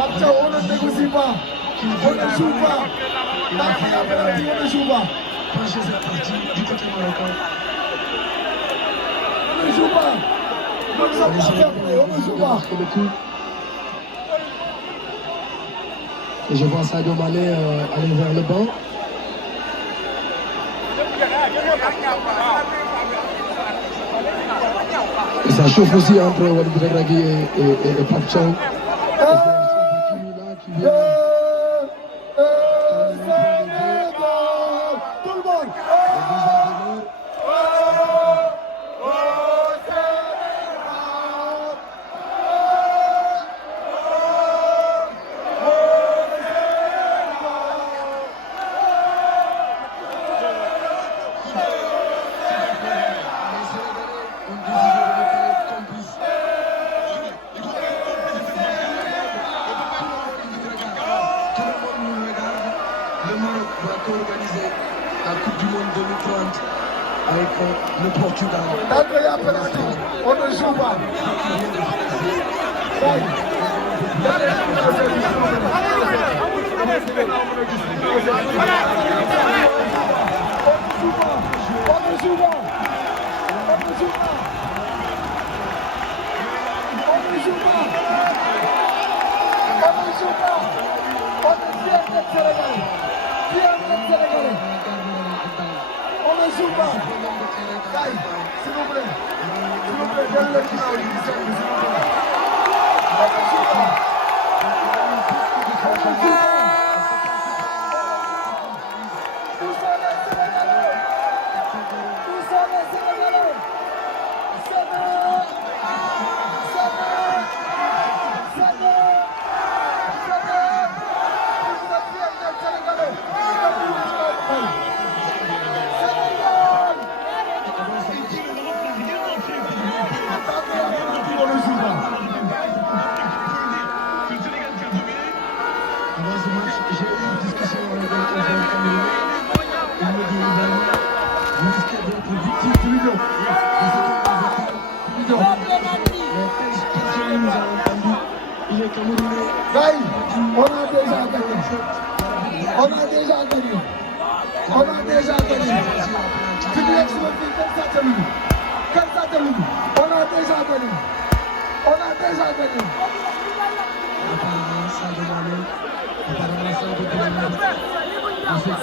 Matcha, on ne négocie pas. On ne joue pas. Tant qu'il y a penalty, on ne joue pas. Penchez cette partie du côté marocain. On ne joue pas. Nous ne sommes pas fermés, on ne joue pas. Et je vois Sadio Mané aller vers le banc. Et ça chauffe aussi entre Walid Regragui et Pape Thiaw. Le Portugal. Tant qu'il y a penalty, on ne joue pas. S'il vous plaît, donne-le ginnaaw yi, s'il vous plaît.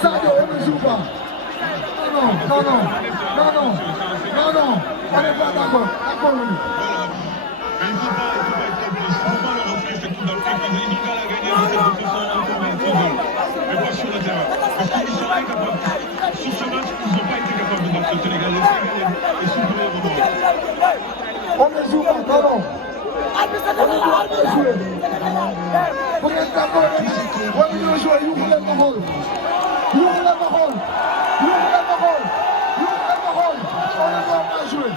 Sadio, on ne joue pas. Non, on n'est pas d'accord. D'accord, oui. Mais il ne faut pas être complice. Il ne faut pas leur offrir cette coupe d'Afrique. Ils n'ont qu'à la gagner de cette façon encore un titre. Mais pas sur le terrain. Parce qu'ils sont incapables. Sur ce match, ils n'ont pas été capables de battre le Sénégal. Le Sénégal est supérieur au Maroc. On ne joue pas, pardon. On ne doit pas jouer. Vous êtes d'accord? On ne joue, vous voulez le rôle. Vous voulez le rôle. Vous voulez le rôle. Vous voulez le rôle. On ne doit pas jouer.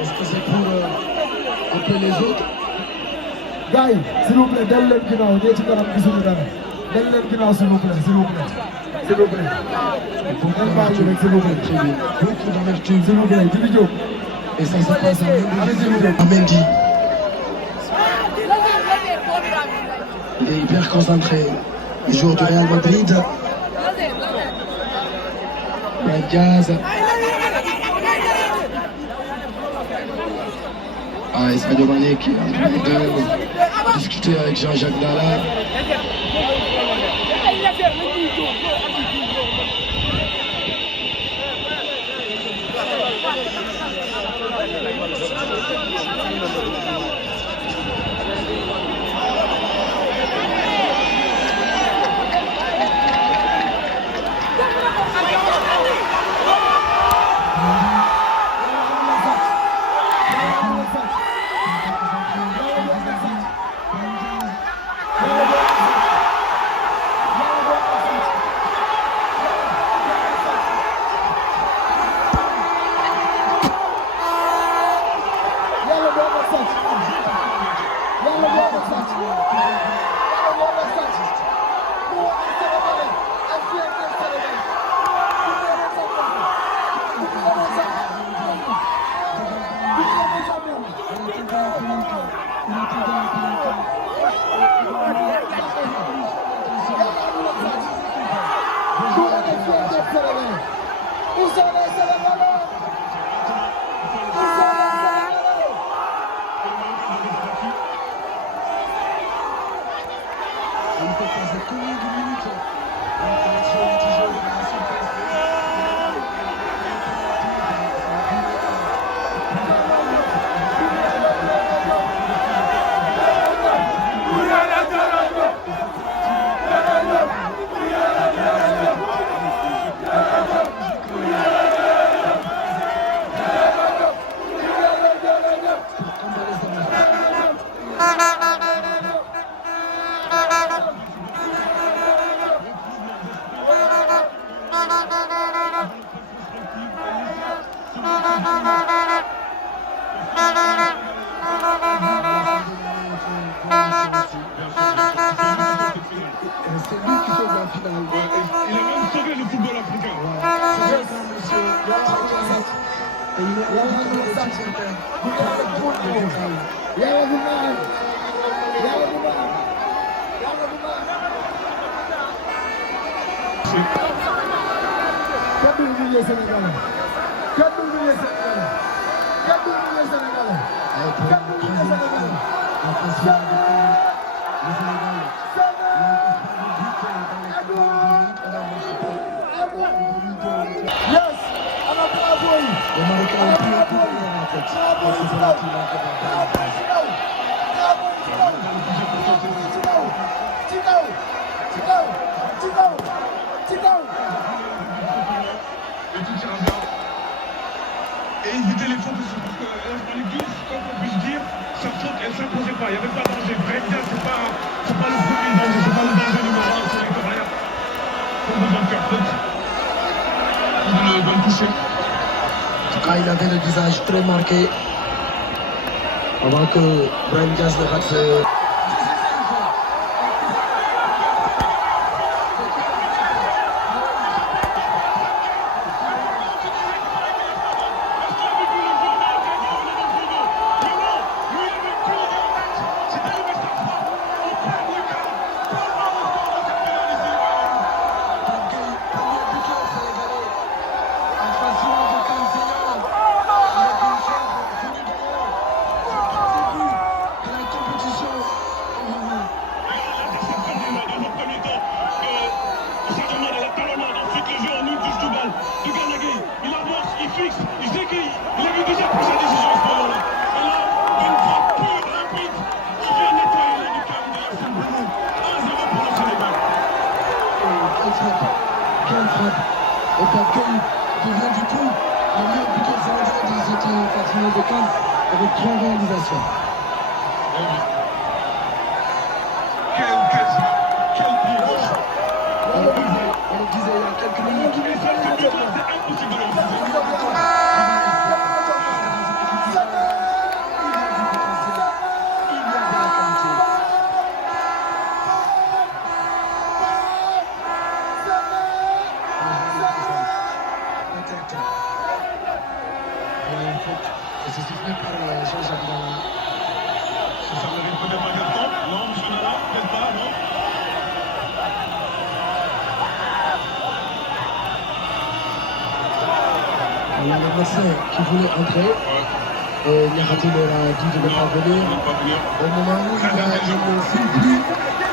Est-ce que c'est pour un peu les autres? Gars yi, s'il vous plaît, dellu leen ginnaaw ñee ci kanam gisuñu dara. Dellu leen ginnaaw s'il vous plaît, s'il vous plaît. S'il vous plaît. Ngeen baal ñu rek s'il vous plaît. Beaucoup d'amertume. S'il vous plaît, Djibi Diop. Et ça se passe à Mendy. Il est hyper concentré. Le joueur du Real Madrid. Brahim Diaz. Ah, et Sadio Mané qui est en train de discuter avec Jean-Jacques Dalla. finale. Il a même sauvé le football africain. C'est ça, monsieur. Et il est Yes, I'm a boy. le Marocain a pris un coup de pied en tête. C'est là qu'il a Et tout ira bien. Et éviter les fautes, parce que en Ligue 12, quoi qu'on puisse dire, sa faute, elle ne s'imposait pas. Il n'y avait pas de danger. Brenga, c'est pas le premier danger, c'est pas le danger numéro 1 sur les carrières. Pas besoin de faire faute. Il va le toucher. En tout cas, il avait le visage très marqué avant que Brahim Diaz ne rate ce... Quelle frappe. Et Paquet devient du coup le meilleur buteur français de cette partie de CAN avec 3 réalisations. Quel pied gauche. On le disait il y a quelques minutes. C'est impossible de le refuser. C'est sifflé par Jean-Jacques Dalla. Ça mérite peut-être un carton. Non, monsieur Nala, peut-être pas, non. Il y a le médecin qui voulait entrer. Et Niakhaté leur a dit de ne pas venir. Au moment où il y a une pluie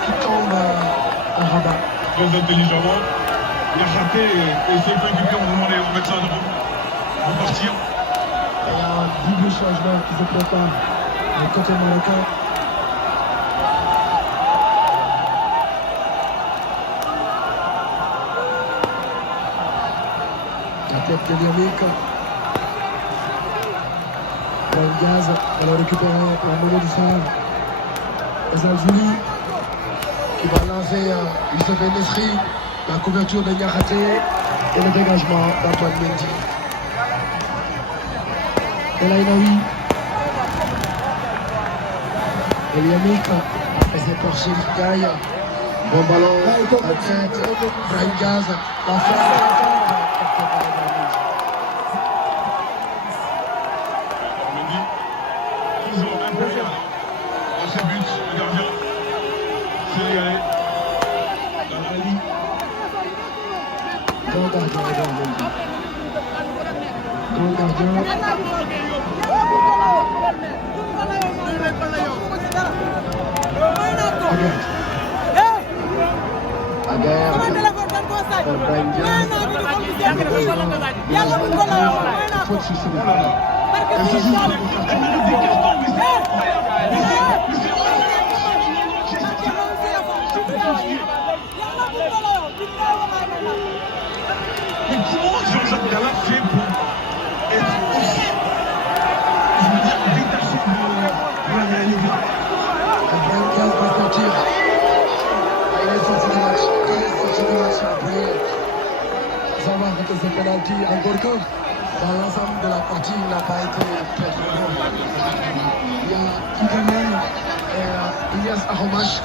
qui tombe en rabat. Très intelligemment. Niakhaté et ses coéquipiers ont demandé au médecin de repartir. Il y a un double changement qui se prépare du côté marocain. La tête de Liamik. Brahim Diaz va le récupérer pour le milieu du sol. Ezalzouli qui va lancer Youssef Nesri. La couverture de Niakhaté et le dégagement d'Antoine Mendy. El Ainaoui. Eliamik, après ses porchés qui gagne. Bon ballon, la tête, Brahim Diaz, la frappe. Mendy, toujours impeccable dans ses buts, le gardien sénégalais. Dalali. Grand gardien, Edouard Mendy. Grand gardien. Aguerre. Pour Brahim Diaz. Faute sur Sénégal. Elle mérite des cartons, mais c'est mais comment Jean-Jacques Dalla fait pour être aussi, je veux dire, détaché de la réalité? Brahim Diaz va sortir. Il est sorti du match. Après savoir que ce penalty, encore que dans l'ensemble de la partie, il n'a pas été très très bon. Il y a Ibrahim et Ilias Aromache